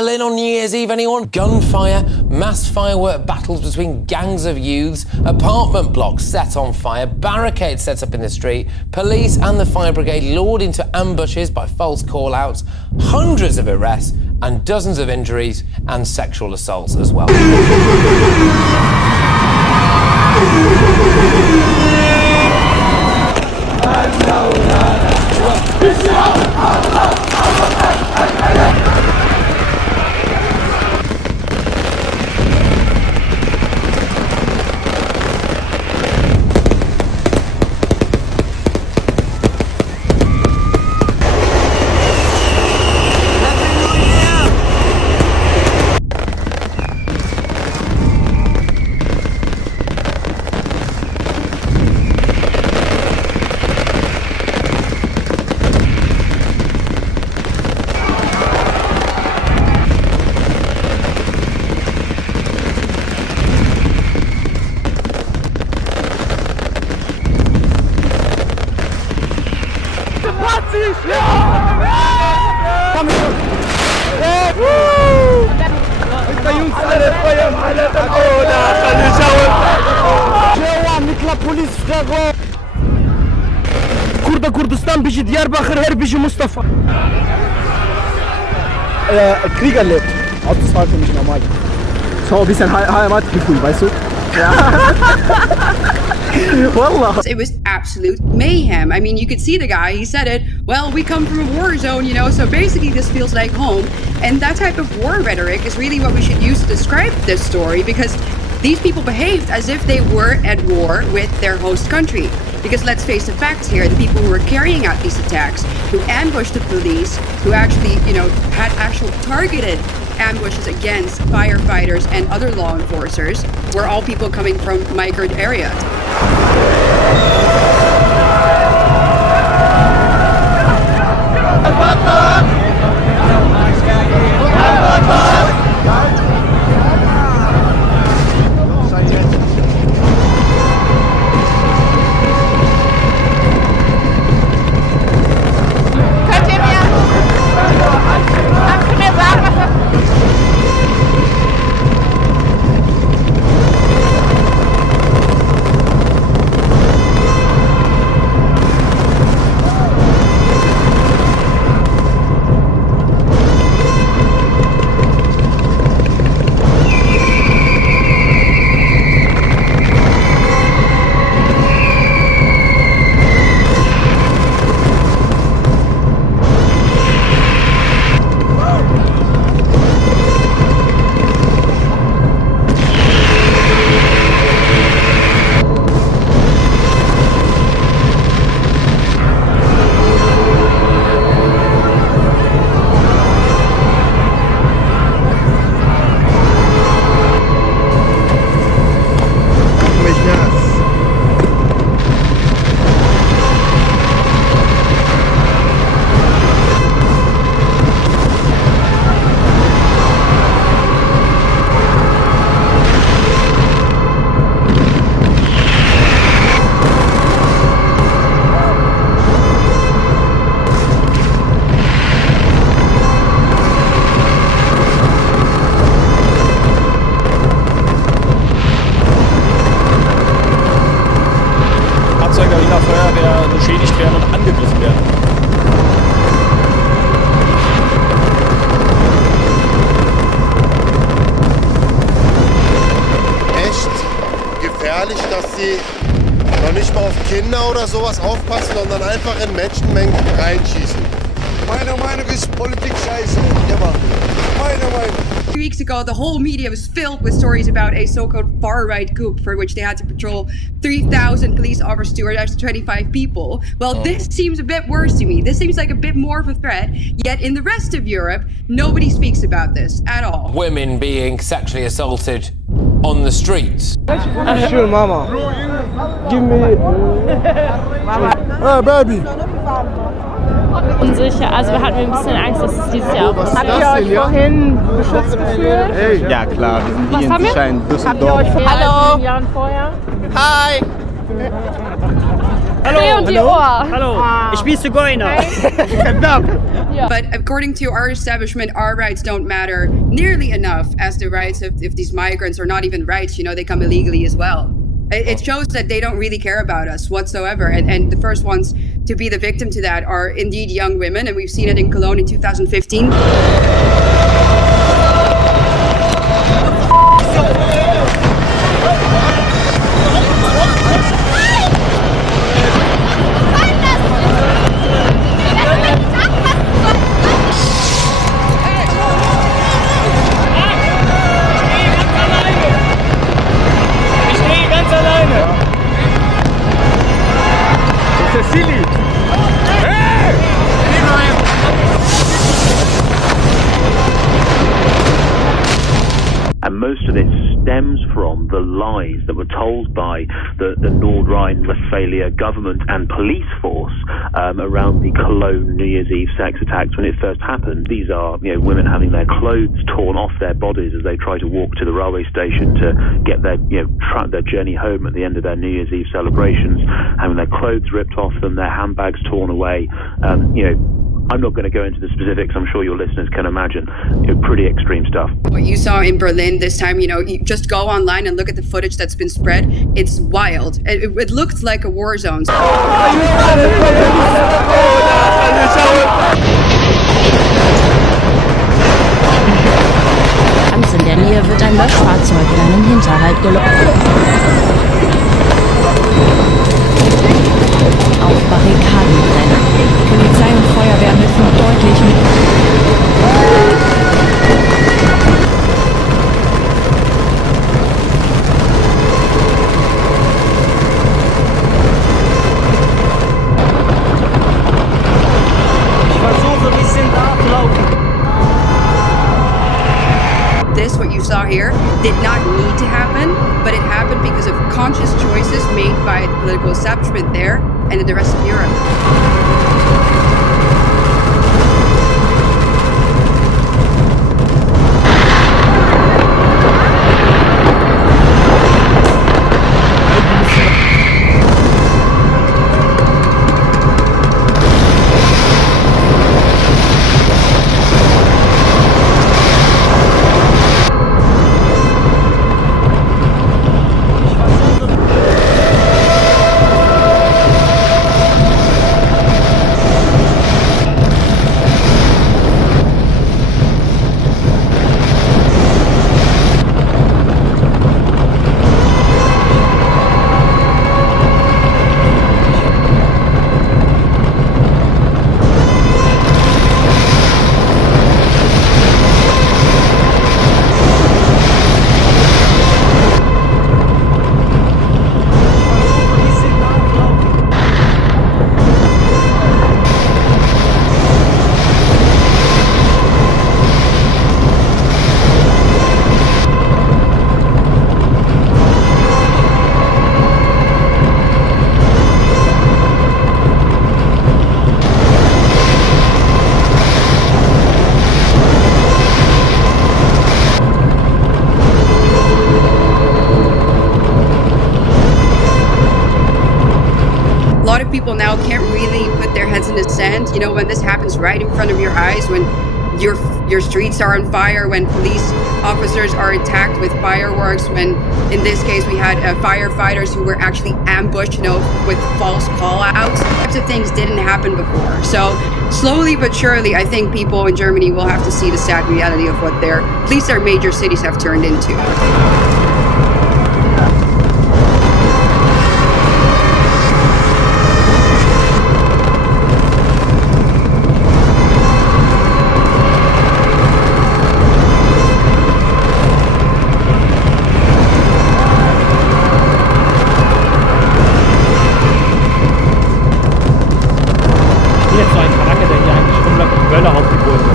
Berlin on New Year's Eve, anyone? Gunfire, mass firework battles between gangs of youths, apartment blocks set on fire, barricades set up in the street, police and the fire brigade lured into ambushes by false call-outs, hundreds of arrests and dozens of injuries and sexual assaults as well. Kurdistan bizi Diyarbakır her bizi Mustafa. Krieg erlebt. Das war für mich normal. So ein bisschen Heimatgefühl, weißt du? Ja. It was absolute mayhem. I mean, you could see the guy, he said it, well, we come from a war zone, you know, so basically this feels like home. And that type of war rhetoric is really what we should use to describe this story, because these people behaved as if they were at war with their host country. Because let's face the facts here, the people who were carrying out these attacks, who ambushed the police, who actually, you know, had actual targeted ambushes against firefighters and other law enforcers, were all people coming from migrant areas. Feuerwehr beschädigt werden und angegriffen werden. Echt gefährlich, dass sie noch nicht mal auf Kinder oder sowas aufpassen, sondern einfach in Menschenmengen reinschießen. Meine Meinung ist Politik scheiße. Immer. Meine Meinung. 3 weeks ago, the whole media was filled with stories about a so-called far-right coup for which they had to patrol 3,000 police officers to arrest 25 people. Well, this seems a bit worse to me. This seems like a bit more of a threat, yet in the rest of Europe, nobody speaks about this at all. Women being sexually assaulted on the streets. Sure, Mama. Give me... Mama. Hey, baby. Unsicher, also wir hatten ein bisschen Angst, dass es dieses Jahr auch passiert. Habt ihr euch vorhin beschützt gefühlt? Hey. Ja klar, wir sind wie in Sicherheit in Düsseldorf. Habt ihr euch vor 1 Jahren vorher? Hi! Dreh die Ohr. Hallo, ich bin Zigeuner. But according to our establishment, our rights don't matter nearly enough as the rights of these migrants are not even rights, you know, they come illegally as well. It shows that they don't really care about us whatsoever. And the first ones to be the victim to that are indeed young women. And we've seen it in Cologne in 2015. And most of it stems from the lies that were told by the Nord Rhine-Westphalia government and police force around the Cologne New Year's Eve sex attacks when it first happened. These are, women having their clothes torn off their bodies as they try to walk to the railway station to get their, their journey home at the end of their New Year's Eve celebrations, having their clothes ripped off them, their handbags torn away. I'm not going to go into the specifics. I'm sure your listeners can imagine. Pretty extreme stuff. What you saw in Berlin this time, you just go online and look at the footage that's been spread. It's wild. It looked like a war zone. Ganz in der Nähe wird ein Löschfahrzeug in einen Hinterhalt gelockt. Auf Barrikaden brennen. Polizei und Feuerwehr müssen deutlich mit. Ich versuche ein bisschen nachlaufen. This, what you saw here, did not need to happen, but it happened because of conscious choices made by the political establishment there and in the rest of Europe. People now can't really put their heads in the sand. When this happens right in front of your eyes, when your streets are on fire, when police officers are attacked with fireworks, when in this case we had firefighters who were actually ambushed, with false call-outs. Types of things didn't happen before. So slowly but surely, I think people in Germany will have to see the sad reality of what at least their major cities have turned into. Jetzt so ein Charakter, der hier eigentlich rumläuft und Böller auf die Boden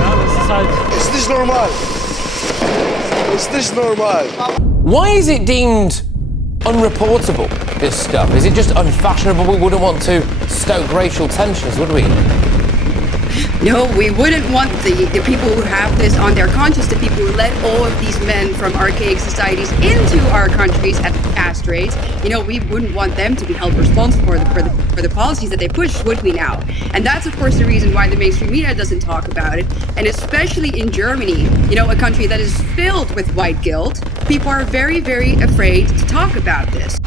Ja, das ist halt... Ist nicht normal. Ist nicht normal. Why is it deemed unreportable, this stuff? Is it just unfashionable? We wouldn't want to stoke racial tensions, would we? No, we wouldn't want the people who have this on their conscience, the people who let all of these men from archaic societies into our countries at fast rates. You know, we wouldn't want them to be held responsible for the policies that they push, would we now? And that's, of course, the reason why the mainstream media doesn't talk about it. And especially in Germany, you know, a country that is filled with white guilt, people are very, very afraid to talk about this.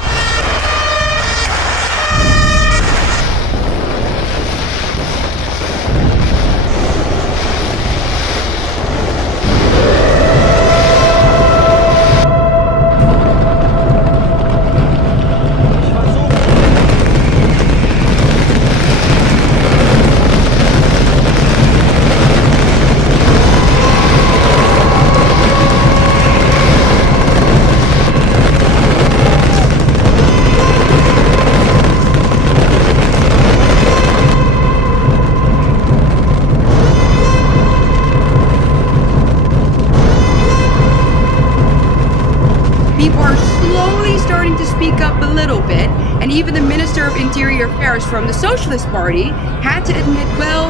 People are slowly starting to speak up a little bit, and even the Minister of Interior Affairs from the Socialist Party had to admit, well,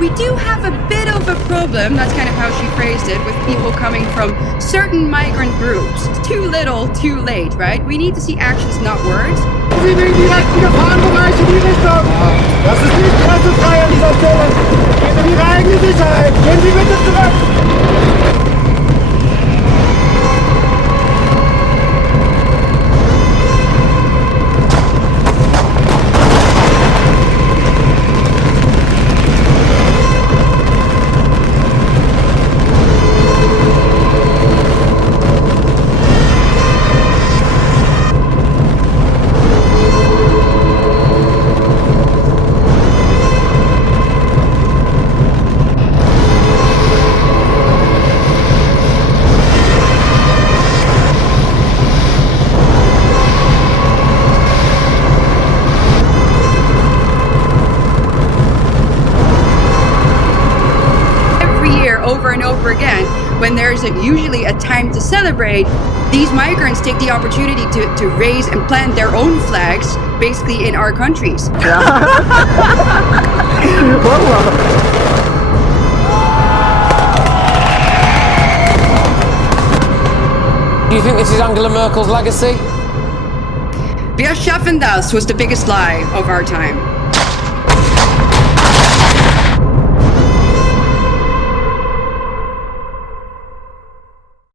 we do have a bit of a problem, that's kind of how she phrased it, with people coming from certain migrant groups. It's too little, too late, right? We need to see actions, not words. Sie will direkt in Gefahrenbereich in die Richtung. Das ist nicht pressefrei an dieser Stelle. Gehen Sie in Ihre eigene Sicherheit. Gehen Sie bitte zurück. Over and over again, when there's usually a time to celebrate, these migrants take the opportunity to raise and plant their own flags, basically in our countries. Do you think this is Angela Merkel's legacy? Wir schaffen das was the biggest lie of our time.